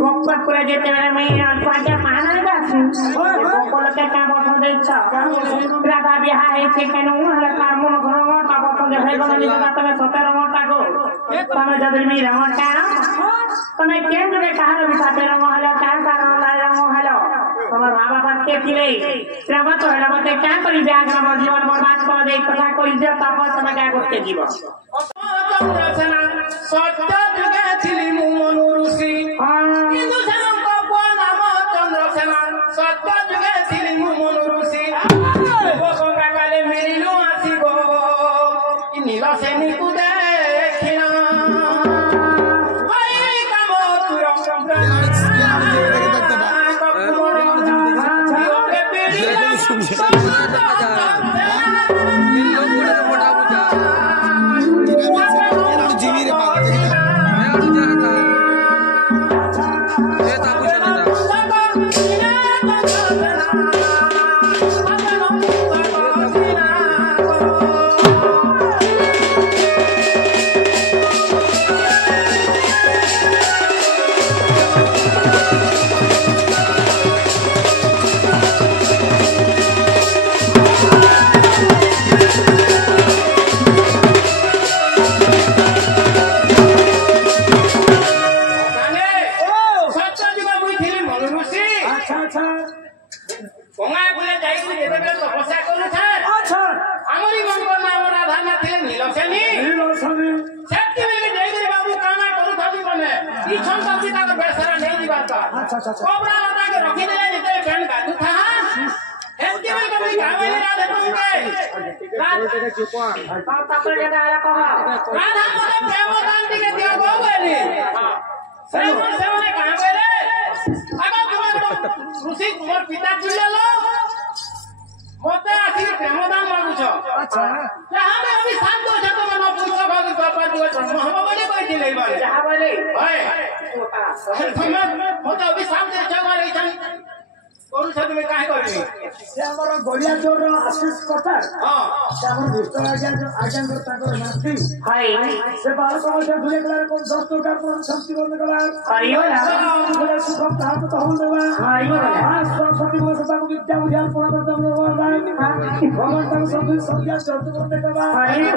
गोपत पूरे जेते बेले मैं आगे माना जाती गोपल के काम बठो देछ राधा बिहार है केनु लकार मन घन ता बठो दे भाई गन निका तमे 17 घंटा को तमे जदि मी रंगटा तमे केन रे कहार बिसा पे रंग हलो का कारण रंग हलो तमर मां बाप के थिले राम तो हेला मते क्या करी ब्याग राम जीवन बर्बाद कर दे कथा को इज्जत ताप तमे क्या करते जीव सत्य जुगे थिली मु मनु ऋषि हिंदू जनम को नाम चंद्रसेना सत्य जुगे थिली मु मनु ऋषि गंगा काले मिलिलु आसीबो नील सेनी को देखिना ओई काम तुरम ऋषि कुमार पिता जिले मत आखिर प्रेमदान मागुछ जहाँ में अभी सात दो तो मन पूछो भाग बाबा दुआ जन्म हम बोले कोई दिले बारे जहाँ बोले भाई समय मत अभी सात दे जगह रही छन कोन छद में काहे करबी से हमर गड़िया चोर आशीष कथा हां से हमर दुष्ट आज्ञा जो आज्ञा करता कर नास्ती हाय से बाल को से दुले कलर को दोस्तों का पूर्ण शक्ति बंद करा हरियो ना दुले सुख ताप तो हो देवा हरियो ना सरस्वती को सदा को विद्या उद्यान पूर्ण कर दम भाई भगवान तक सब संज्ञा शब्द करते कबा हरियो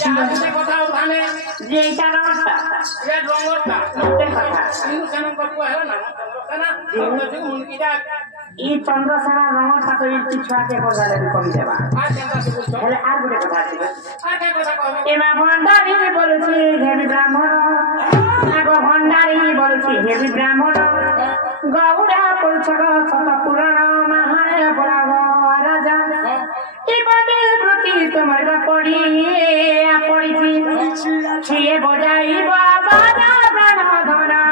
क्या कथा उठाने ये इटा नमस्ता ये रंगता नते कथा इनु सनम करबो है ना ना ई चंद्रसेना रंग ठाकुर पिछुआ के बजाले कवि देवा हेले आर गुटे कथा अछि आ के कथा कहबे एमा भंडारी बोलछि हेबी ब्राह्मण आगो भंडारी बोलछि हेबी ब्राह्मण गौड़ा पुलछक सत पुराण महान बराग राजा ई बदे प्रति तमरा पड़ी आ पड़िछि छिए बजाई बाबा प्राण धना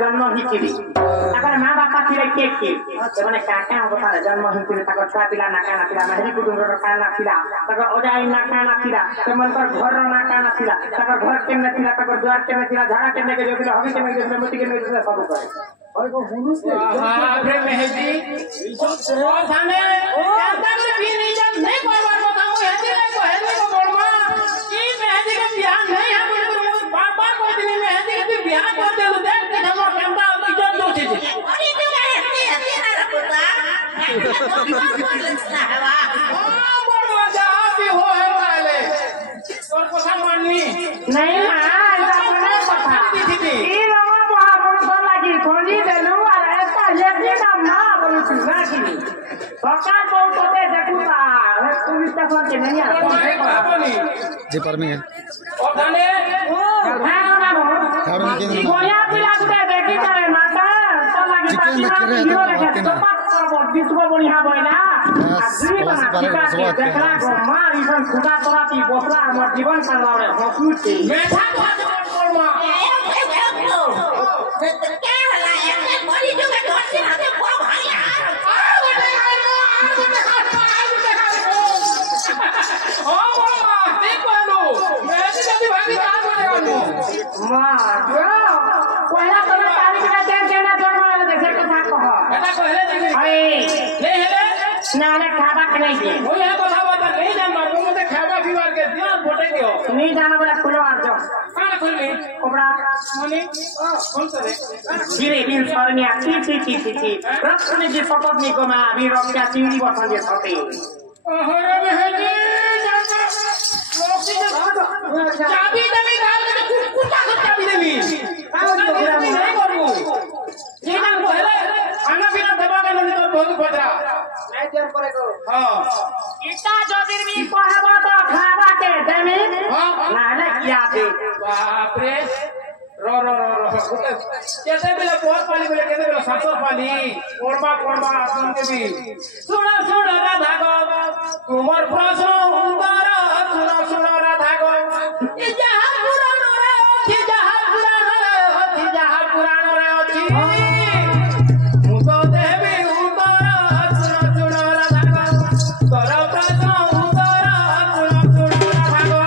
जन्म हिचिली ताकर मां बापा थिले के माने काका बता जन्म हिचिली ताकर छुआ पिला नाका नाथिला महरी कुटुंब रो काना नाथिला ताकर ओजाई नाका नाथिला सेमनकर घर रो नाका नाथिला ताकर घर के नाथिला ताकर द्वार के नाथिला झाड़ा के ने के जोबिला हबी के ने के मोती के ने के सब करे और को हुनुस ने हां रे मेहदी सब से थाने काका के भी नहीं जान नहीं कोई बात बताऊं हेदी ने को हेदी को बोलवा की मेहदी के ध्यान नहीं है बार बार कोई दिन मेहदी के बियाह कर दे देख के हम कैमरा इज्जत दो छी अरे तू हेदी हेदी ना रखता बड़वा जा भी हो है वाले और कथा माननी नहीं मां अपने कथा ई लोग महापुरुष लागी थोड़ी देलु और ऐसा लेके ना मां बोलू सुनाकी सरकार को तो दे देखुता पुलिस स्टेशन के नहीं आ जी परमी है और थाने हां ना कोया पिला के देखी करे माता तो लागी पासी ना हीरो रखे तो बड़ बद्दिसको बढ़िया भएन आदमी बना ठिका के देखला गो मार इसन खुदा तराती बसला हमर जीवन कालरे हसु छे मेठा तो आज कोरमा क्या हला एकने बड़ी जो के ढोसी हाथे को भाई ओ मामा देखो लो मैं जल्दी भागी रात हो जानो मां पहिला तो तारीख में देर देना जोरवाले देखे कथा कह एटा कहले देखि अरे ले हेले ना ना खाबा के नहीं दे ओ ये কথা बता नहीं जान मार मते खाबा पीवार के दिया बोटे दियो नहीं जाना बड़ा खुलो आ जाओ कान खुलली कोबड़ा मनी कौन से रे धीरे दिन सरनिया ची रखने जे सपत निको मा अभी रक्षा चिंडी बसन जे छते ओहरे बहनी चाबी देवी गाल के कुत्ता को चाबी देवी नहीं करबो ये ना कहले खाना पीना दबा के नहीं तो बहुत बजा नहीं देर करे को हां इता जदिर भी कहबो तो खाबा के देमी ना ना किया दे बाप रे रो कैसे बेला बहुत पानी बेला कैसे बेला सासर पानी कोड़बा सुन के भी सुनो राधा गो तुम्हार प्रश्न उंदर सुनो राधा गो ई जहां पुराण रे अछि जहां पुराण रे अछि मुतो देवी उंदर सुनो राधा गो तोर प्रश्न उंदर सुनो राधा गो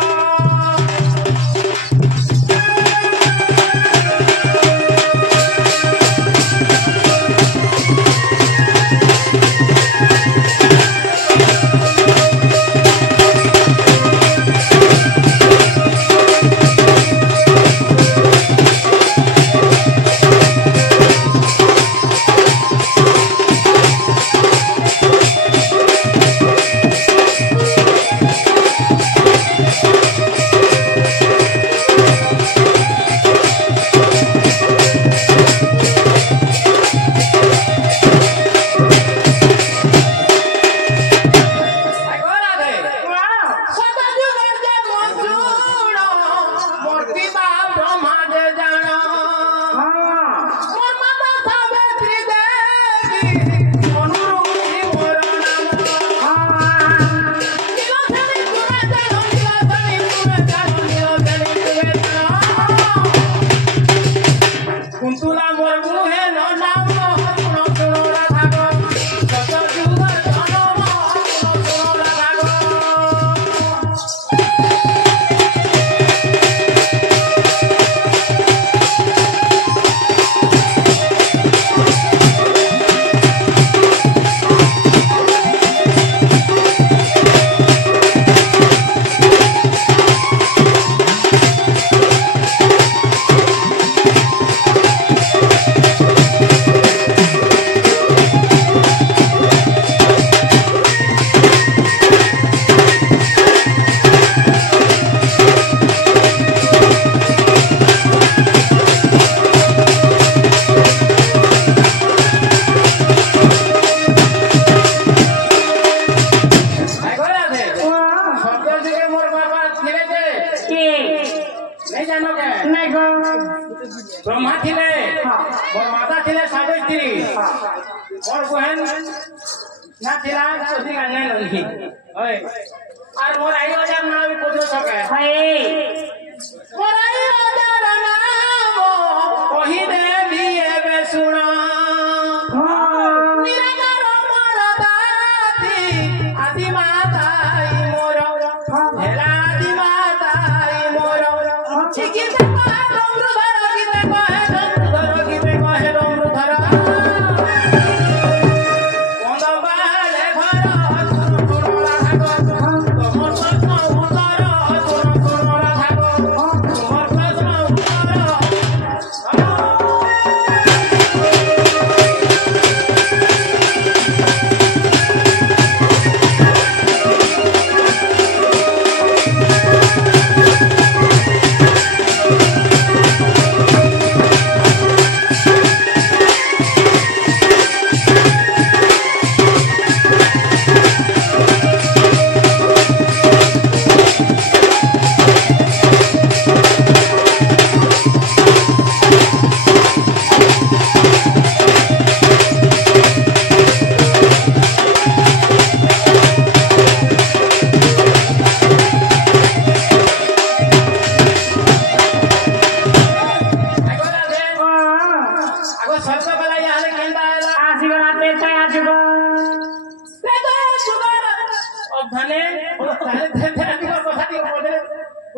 ब्रह्मा थिले मोर माता थिले सावित्री मोर बहन ना थिला सोसी गाने नही ओए और मोर आई हजार नाम भी पूछो सके हाय मोर आई हजार नाम कहि दे दिए बे सुना निराकार मोर दाती आदि माता मोर हेला आदि माता मोर छिकी Come on.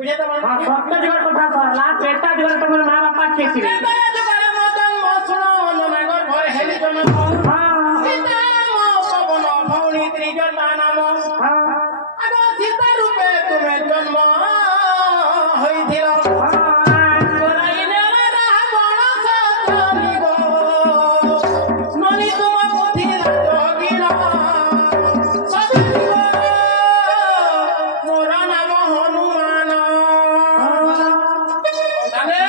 बुझे तो हां भक्त जुगर कथा करला बेटा जुगर तमर मां बापा के छी बेटा जुगर मदन मसुनो नमगर भर हेली जन हां सीता मो पवन भौणी त्रिजटा नाम हां आगो सीता रूपे तुमे जन्म होइथिल गोराइने रावण सतनी गो ननी तुम बुधिला जोगिन सजनी मोर नाम हनुमान जाने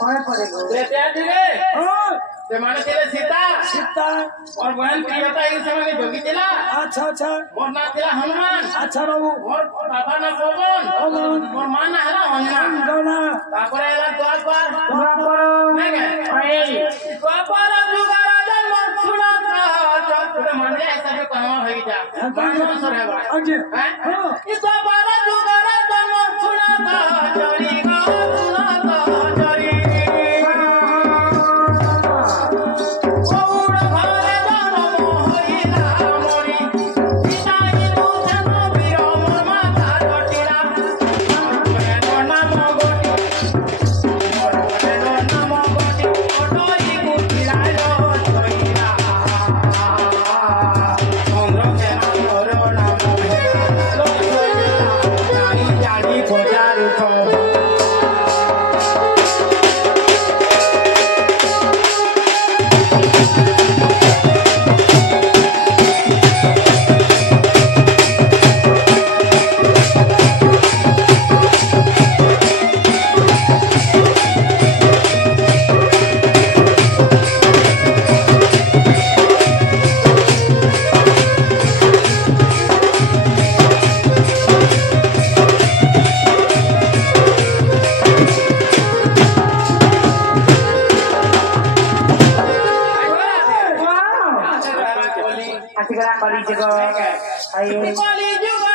कहे पड़ेगो बेटा दिले हां ते माने तिले सीता सीता और बहन प्रियता इस समय जोगी थिला अच्छा अच्छा मोर ना थिला हनुमान अच्छा बाबू मोर बाबा ना पवन मोर मां ना हला हनुमान गौना तापर एला द्वापर नहीं के ए द्वापर जुगार जन्म सुना चक्र मंडे सब काम होई जा बाण सर है अजे हैं इस द्वापर जुगार जन्म सुना चली गो सुना चली ओउड़ घरे जन्म होइला मोरी सीताई मुझन वीर मोर माता कटिला मोरे नाम गोटी मोरे नाम गोटी ओटोरी कुटिला लो छोइला चंद्र के मोर नाम लो छोइला जानी जानी खोजारु छो वाह बोली आसिकरा करी जगह आई बोली जुगा